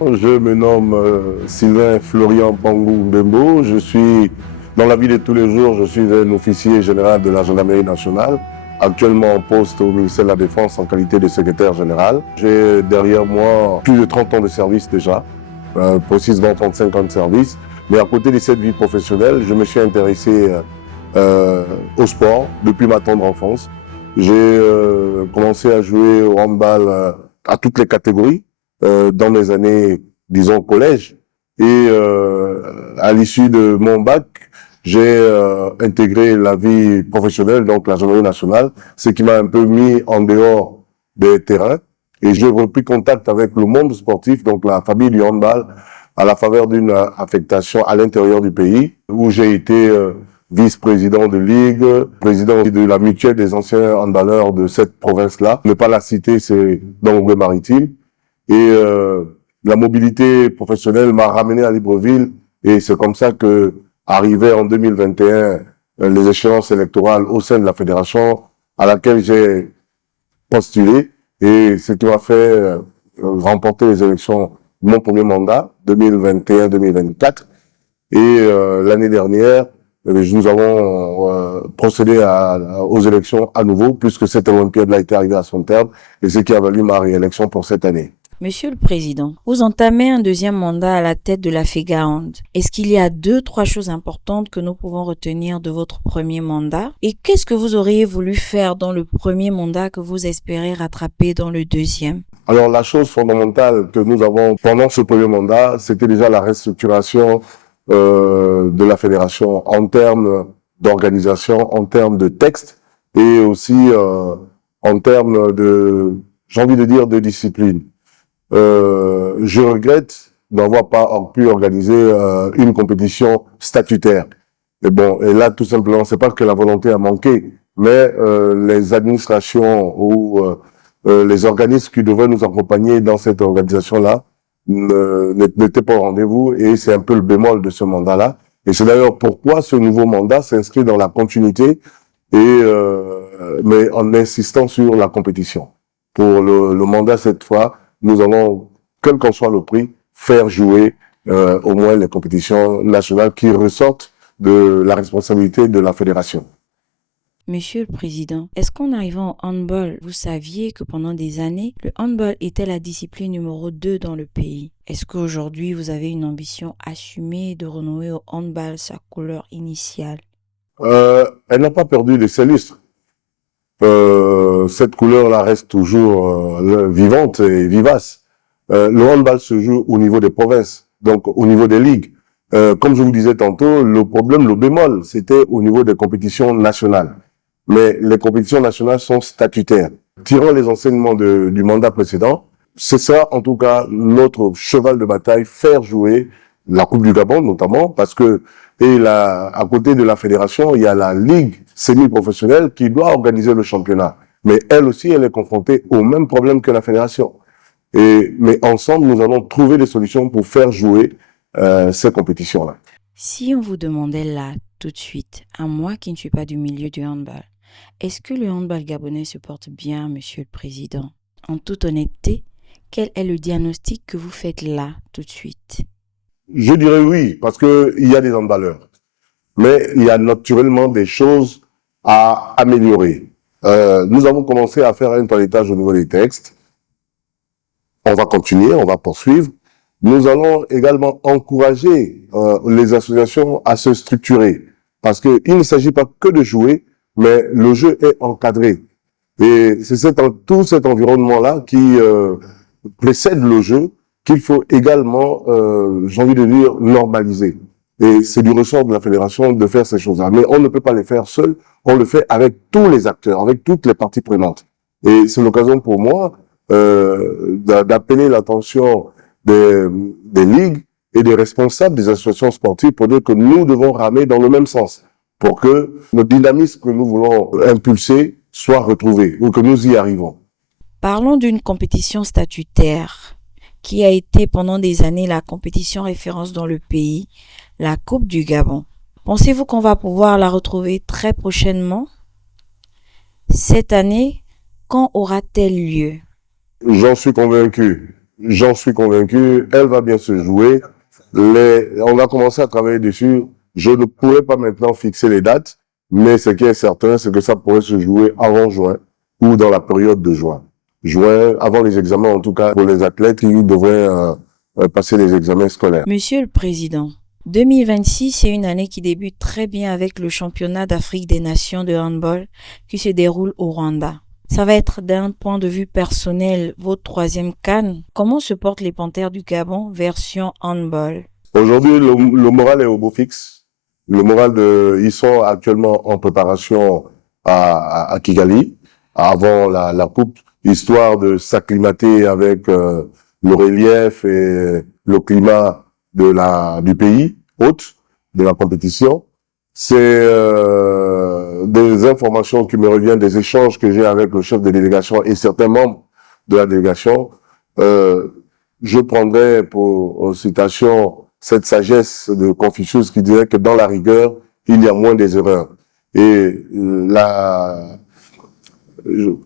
Je me nomme Sylvain Florian Pangou Mbembo. Je suis, dans la vie de tous les jours, je suis un officier général de la gendarmerie nationale, actuellement en poste au ministère de la Défense en qualité de secrétaire général. J'ai derrière moi plus de 30 ans de service déjà, précisément 35 ans de service. Mais à côté de cette vie professionnelle, je me suis intéressé au sport depuis ma tendre enfance. J'ai commencé à jouer au handball à toutes les catégories dans mes années, disons, collège. Et à l'issue de mon bac, j'ai intégré la vie professionnelle, donc la gendarmerie nationale, ce qui m'a un peu mis en dehors des terrains. Et j'ai repris contact avec le monde sportif, donc la famille du handball, à la faveur d'une affectation à l'intérieur du pays, où j'ai été vice-président de ligue, président de la mutuelle des anciens handballeurs de cette province-là. Ne pas la citer, c'est dans l'Ouest-Maritime. Et la mobilité professionnelle m'a ramené à Libreville et c'est comme ça que, arrivé en 2021, les échéances électorales au sein de la fédération à laquelle j'ai postulé et ce qui m'a fait remporter les élections de mon premier mandat, 2021-2024. Et l'année dernière, nous avons procédé aux élections à nouveau puisque cette Olympiade-là était arrivée à son terme et ce qui a valu ma réélection pour cette année. Monsieur le Président, vous entamez un deuxième mandat à la tête de la FEGAHand. Est-ce qu'il y a 2-3 choses importantes que nous pouvons retenir de votre premier mandat? Et qu'est-ce que vous auriez voulu faire dans le premier mandat que vous espérez rattraper dans le deuxième? Alors, la chose fondamentale que nous avons pendant ce premier mandat, c'était déjà la restructuration de la fédération en termes d'organisation, en termes de texte et aussi en termes de, j'ai envie de dire, de discipline. Je regrette d'avoir pas pu organiser une compétition statutaire. Et bon, et là, tout simplement, c'est pas que la volonté a manqué, mais les administrations ou les organismes qui devaient nous accompagner dans cette organisation-là n'étaient pas au rendez-vous et c'est un peu le bémol de ce mandat-là. Et c'est d'ailleurs pourquoi ce nouveau mandat s'inscrit dans la continuité et mais en insistant sur la compétition. Pour le mandat cette fois, nous allons, quel qu'en soit le prix, faire jouer au moins les compétitions nationales qui ressortent de la responsabilité de la fédération. Monsieur le Président, est-ce qu'en arrivant au handball, vous saviez que pendant des années, le handball était la discipline numéro 2 dans le pays? Est-ce qu'aujourd'hui, vous avez une ambition assumée de renouer au handball sa couleur initiale? Elle n'a pas perdu de ses lustres. Cette couleur-là reste toujours vivante et vivace. Le handball se joue au niveau des provinces, donc au niveau des ligues. Comme je vous disais tantôt, le problème, le bémol, c'était au niveau des compétitions nationales. Mais les compétitions nationales sont statutaires. Tirant les enseignements du mandat précédent, c'est ça, en tout cas, notre cheval de bataille, faire jouer la Coupe du Gabon, notamment, parce que, à côté de la fédération, il y a la ligue semi-professionnelle qui doit organiser le championnat. Mais elle aussi, elle est confrontée au même problème que la fédération. Mais ensemble, nous allons trouver des solutions pour faire jouer ces compétitions-là. Si on vous demandait là, tout de suite, à moi qui ne suis pas du milieu du handball, est-ce que le handball gabonais se porte bien, Monsieur le Président? En toute honnêteté, quel est le diagnostic que vous faites là, tout de suite? Je dirais oui, parce que il y a des handballeurs. Mais il y a naturellement des choses à améliorer. Nous avons commencé à faire un toilettage au niveau des textes. On va continuer, on va poursuivre. Nous allons également encourager les associations à se structurer. Parce qu'il ne s'agit pas que de jouer, mais le jeu est encadré. Et c'est tout cet environnement-là qui précède le jeu qu'il faut également, j'ai envie de dire, normaliser. Et c'est du ressort de la fédération de faire ces choses-là. Mais on ne peut pas les faire seul, on le fait avec tous les acteurs, avec toutes les parties prenantes. Et c'est l'occasion pour moi d'appeler l'attention des ligues et des responsables des associations sportives pour dire que nous devons ramer dans le même sens pour que le dynamisme que nous voulons impulser soit retrouvé ou que nous y arrivons. Parlons d'une compétition statutaire qui a été pendant des années la compétition référence dans le pays, la Coupe du Gabon. Pensez-vous qu'on va pouvoir la retrouver très prochainement? Cette année, quand aura-t-elle lieu? J'en suis convaincu. j'en suis convaincu, elle va bien se jouer. On a commencé à travailler dessus. Je ne pourrais pas maintenant fixer les dates, mais ce qui est certain, c'est que ça pourrait se jouer avant juin ou dans la période de juin. Juin, avant les examens, en tout cas, pour les athlètes qui devraient passer les examens scolaires. Monsieur le Président, 2026, c'est une année qui débute très bien avec le championnat d'Afrique des Nations de handball qui se déroule au Rwanda. Ça va être d'un point de vue personnel votre troisième CAN. Comment se portent les Panthères du Gabon version handball? Aujourd'hui, le moral est au beau fixe. Ils sont actuellement en préparation à Kigali, avant la coupe, histoire de s'acclimater avec le relief et le climat du pays hôte de la compétition. C'est des informations qui me reviennent des échanges que j'ai avec le chef de délégation et certains membres de la délégation. Je prendrai pour citation cette sagesse de Confucius qui dirait que dans la rigueur, il y a moins des erreurs. Et le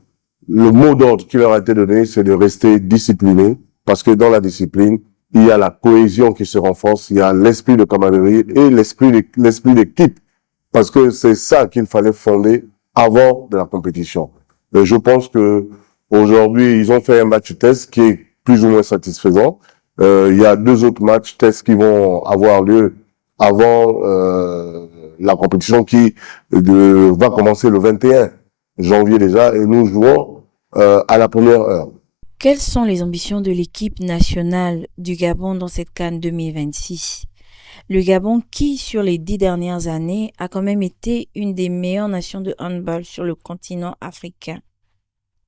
mot d'ordre qui leur a été donné, c'est de rester discipliné, parce que dans la discipline, il y a la cohésion qui se renforce, il y a l'esprit de camaraderie et l'esprit d'équipe, parce que c'est ça qu'il fallait fonder avant de la compétition. Et je pense que aujourd'hui, ils ont fait un match test qui est plus ou moins satisfaisant. Il y a 2 autres matchs tests qui vont avoir lieu avant la compétition qui va commencer le 21 janvier déjà, et nous jouons à la première heure. Quelles sont les ambitions de l'équipe nationale du Gabon dans cette CAN 2026? Le Gabon qui, sur les 10 dernières années, a quand même été une des meilleures nations de handball sur le continent africain.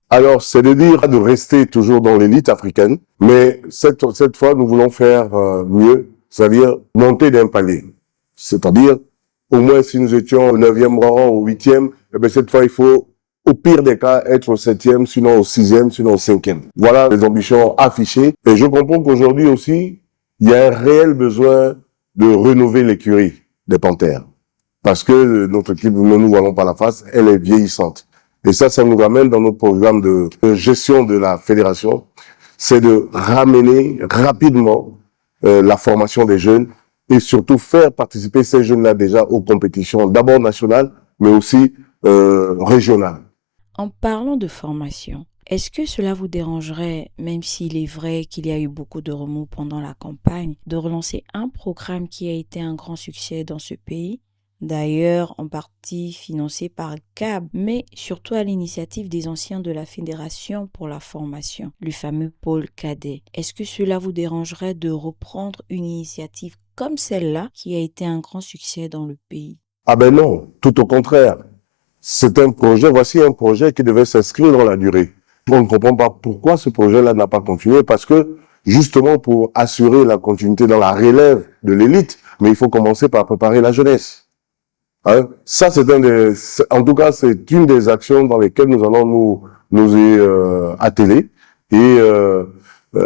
Alors, c'est de dire de rester toujours dans l'élite africaine, mais cette fois, nous voulons faire mieux, c'est-à-dire monter d'un palier. C'est-à-dire, au moins si nous étions au 9e rang, au 8e, eh bien, cette fois, il faut, au pire des cas, être au 7e, sinon au 6e, sinon au 5e. Voilà les ambitions affichées. Et je comprends qu'aujourd'hui aussi, il y a un réel besoin de rénover l'écurie des Panthères. Parce que notre équipe, ne nous voilons pas la face, elle est vieillissante. Et ça nous ramène dans notre programme de gestion de la fédération, c'est de ramener rapidement la formation des jeunes et surtout faire participer ces jeunes-là déjà aux compétitions, d'abord nationales, mais aussi régionales. En parlant de formation, est-ce que cela vous dérangerait, même s'il est vrai qu'il y a eu beaucoup de remous pendant la campagne, de relancer un programme qui a été un grand succès dans ce pays? D'ailleurs, en partie financé par CAB, mais surtout à l'initiative des anciens de la Fédération pour la formation, le fameux pôle cadet. Est-ce que cela vous dérangerait de reprendre une initiative comme celle-là qui a été un grand succès dans le pays? Ah ben non, tout au contraire. Voici un projet qui devait s'inscrire dans la durée. On ne comprend pas pourquoi ce projet-là n'a pas continué, parce que justement pour assurer la continuité dans la relève de l'élite, mais il faut commencer par préparer la jeunesse. Hein? Ça, en tout cas, c'est une des actions dans lesquelles nous allons nous y atteler. Et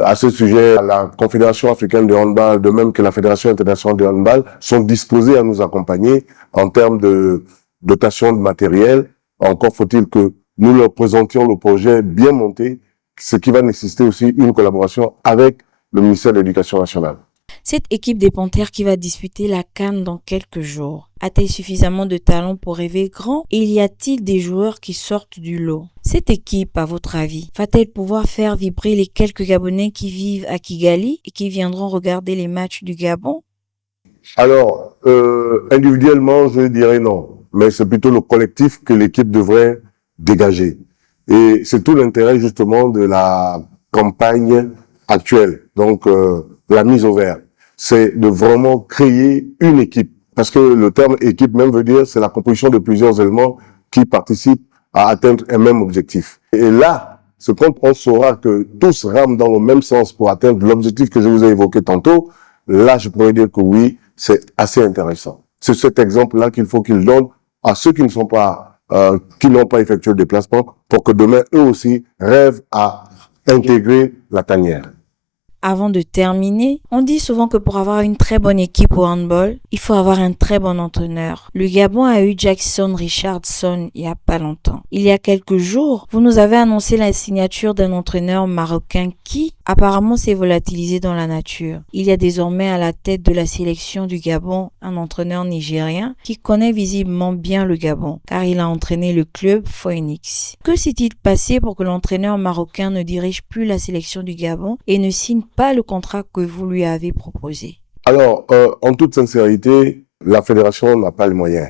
à ce sujet, la Confédération africaine de handball, de même que la Fédération internationale de handball, sont disposées à nous accompagner en termes de dotation de matériel. Encore faut-il que nous leur présentions le projet bien monté, ce qui va nécessiter aussi une collaboration avec le ministère de l'Éducation nationale. Cette équipe des Panthères qui va disputer la CAN dans quelques jours, a-t-elle suffisamment de talent pour rêver grand et y a-t-il des joueurs qui sortent du lot? Cette équipe, à votre avis, va-t-elle pouvoir faire vibrer les quelques Gabonais qui vivent à Kigali et qui viendront regarder les matchs du Gabon? Alors, individuellement, je dirais non, mais c'est plutôt le collectif que l'équipe devrait dégager. Et c'est tout l'intérêt justement de la campagne actuelle, donc la mise au vert. C'est de vraiment créer une équipe. Parce que le terme équipe même veut dire c'est la composition de plusieurs éléments qui participent à atteindre un même objectif. Et là, quand on saura que tous rament dans le même sens pour atteindre l'objectif que je vous ai évoqué tantôt, là, je pourrais dire que oui, c'est assez intéressant. C'est cet exemple-là qu'il faut qu'ils donnent à ceux qui n'ont pas effectué le déplacement pour que demain, eux aussi, rêvent à intégrer la tanière. Avant de terminer, on dit souvent que pour avoir une très bonne équipe au handball, il faut avoir un très bon entraîneur. Le Gabon a eu Jackson Richardson il y a pas longtemps. Il y a quelques jours, vous nous avez annoncé la signature d'un entraîneur marocain qui, apparemment, s'est volatilisé dans la nature. Il y a désormais à la tête de la sélection du Gabon un entraîneur nigérien qui connaît visiblement bien le Gabon, car il a entraîné le club Phoenix. Que s'est-il passé pour que l'entraîneur marocain ne dirige plus la sélection du Gabon et ne signe pas le contrat que vous lui avez proposé? Alors, en toute sincérité, la fédération n'a pas les moyens.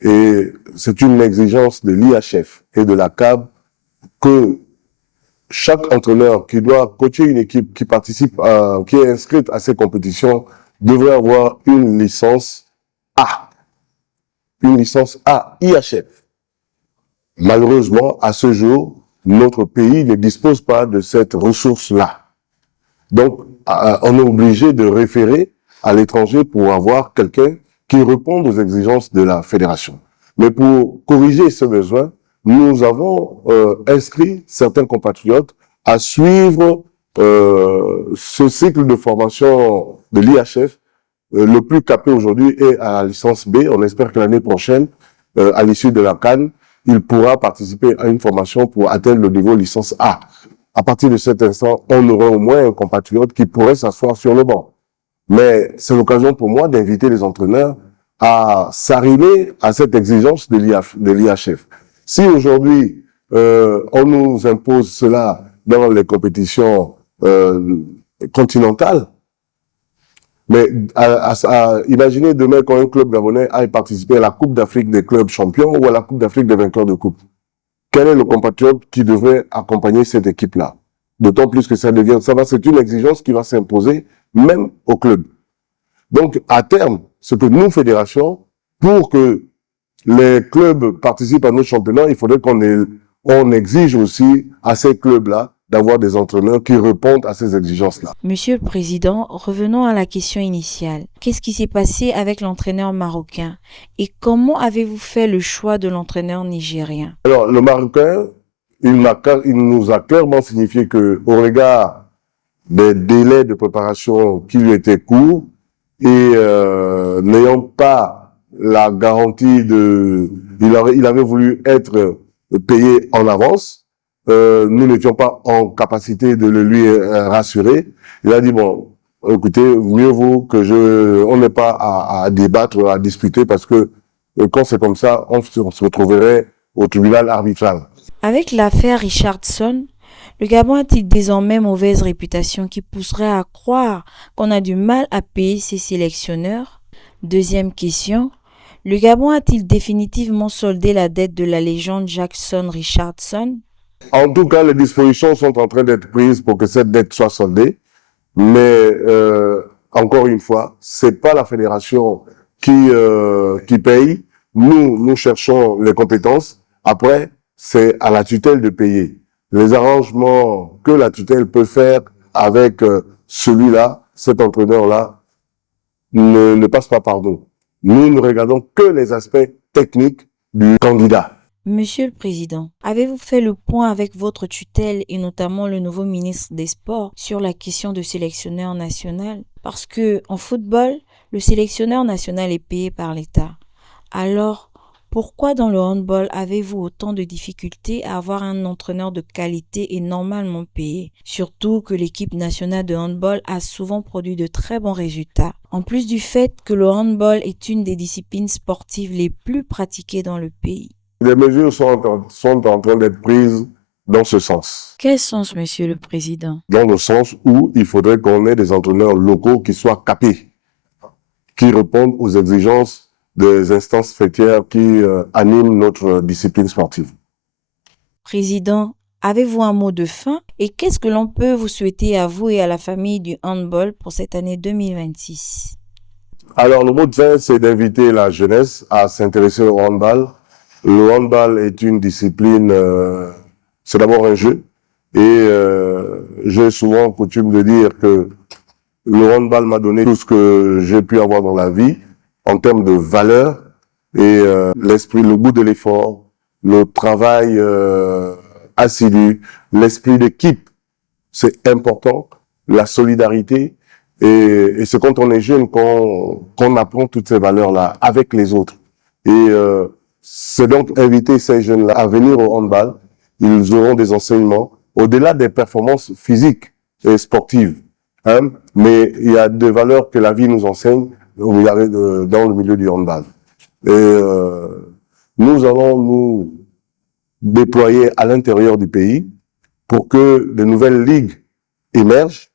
Et c'est une exigence de l'IHF et de la CAB que chaque entraîneur qui doit coacher une équipe qui participe qui est inscrite à ces compétitions devrait avoir une licence A. Une licence A, IHF. Malheureusement, à ce jour, notre pays ne dispose pas de cette ressource-là. Donc, on est obligé de référer à l'étranger pour avoir quelqu'un qui réponde aux exigences de la fédération. Mais pour corriger ce besoin, nous avons inscrit certains compatriotes à suivre ce cycle de formation de l'IHF. Le plus capé aujourd'hui est à la licence B. On espère que l'année prochaine, à l'issue de la CAN, il pourra participer à une formation pour atteindre le niveau licence A. À partir de cet instant, on aura au moins un compatriote qui pourrait s'asseoir sur le banc. Mais c'est l'occasion pour moi d'inviter les entraîneurs à s'arrimer à cette exigence de l'IHF. Si aujourd'hui, on nous impose cela dans les compétitions continentales, mais imaginez demain quand un club gabonais aille participer à la Coupe d'Afrique des clubs champions ou à la Coupe d'Afrique des vainqueurs de coupe. Quel est le compatriote qui devrait accompagner cette équipe-là? D'autant plus que c'est une exigence qui va s'imposer même au club. Donc, à terme, ce que nous, fédération, pour que les clubs participent à nos championnats, il faudrait qu'on exige aussi à ces clubs-là d'avoir des entraîneurs qui répondent à ces exigences-là. Monsieur le Président, revenons à la question initiale. Qu'est-ce qui s'est passé avec l'entraîneur marocain et comment avez-vous fait le choix de l'entraîneur nigérien? Alors, le Marocain, il nous a clairement signifié que, au regard des délais de préparation qui lui étaient courts et n'ayant pas la garantie il avait voulu être payé en avance. Nous n'étions pas en capacité de le lui rassurer. Il a dit, bon, écoutez, mieux vaut que on n'ait pas à débattre, à discuter, parce que quand c'est comme ça, on se retrouverait au tribunal arbitral. Avec l'affaire Richardson, le Gabon a-t-il désormais mauvaise réputation qui pousserait à croire qu'on a du mal à payer ses sélectionneurs? Deuxième question, le Gabon a-t-il définitivement soldé la dette de la légende Jackson Richardson? En tout cas, les dispositions sont en train d'être prises pour que cette dette soit soldée. Mais encore une fois, c'est pas la fédération qui paye. Nous cherchons les compétences. Après, c'est à la tutelle de payer. Les arrangements que la tutelle peut faire avec celui-là, cet entraîneur-là, ne passent pas par nous. Nous ne regardons que les aspects techniques du candidat. Monsieur le Président, avez-vous fait le point avec votre tutelle et notamment le nouveau ministre des Sports sur la question de sélectionneur national? Parce que en football, le sélectionneur national est payé par l'État. Alors, pourquoi dans le handball avez-vous autant de difficultés à avoir un entraîneur de qualité et normalement payé? Surtout que l'équipe nationale de handball a souvent produit de très bons résultats. En plus du fait que le handball est une des disciplines sportives les plus pratiquées dans le pays. Les mesures sont en train d'être prises dans ce sens. Quel sens, Monsieur le Président? Dans le sens où il faudrait qu'on ait des entraîneurs locaux qui soient capés, qui répondent aux exigences des instances faîtières qui animent notre discipline sportive. Président, avez-vous un mot de fin? Et qu'est-ce que l'on peut vous souhaiter à vous et à la famille du handball pour cette année 2026? Alors, le mot de fin, c'est d'inviter la jeunesse à s'intéresser au handball. Le handball est une discipline, c'est d'abord un jeu. Et j'ai souvent coutume de dire que le handball m'a donné tout ce que j'ai pu avoir dans la vie en termes de valeur et l'esprit, le goût de l'effort, le travail assidu, l'esprit d'équipe. C'est important la solidarité. Et c'est quand on est jeune qu'on apprend toutes ces valeurs-là avec les autres. Et c'est donc inviter ces jeunes-là à venir au handball. Ils auront des enseignements au-delà des performances physiques et sportives. Hein, mais il y a des valeurs que la vie nous enseigne dans le milieu du handball. Et nous allons nous déployer à l'intérieur du pays pour que de nouvelles ligues émergent,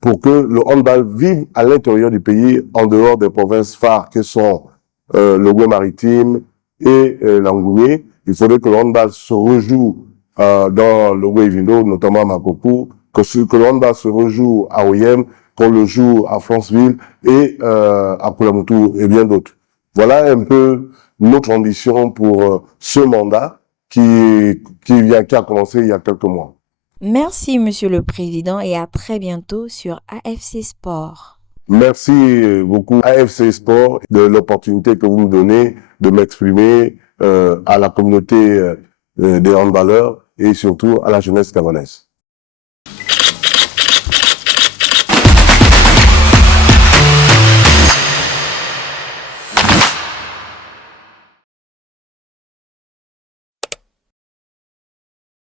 pour que le handball vive à l'intérieur du pays, en dehors des provinces phares que sont le Oué-Maritime et l'Angoulé. Il faudrait que le handball se rejoue dans le Oué-Vindo, notamment à Makopou, que le handball se rejoue à Oyem, qu'on le joue à Franceville et à Poulamoutou et bien d'autres. Voilà un peu notre ambition pour ce mandat qui a commencé il y a quelques mois. Merci, Monsieur le Président, et à très bientôt sur AFC Sport. Merci beaucoup AFC Sport de l'opportunité que vous me donnez de m'exprimer à la communauté des handballeurs et surtout à la jeunesse gabonaise.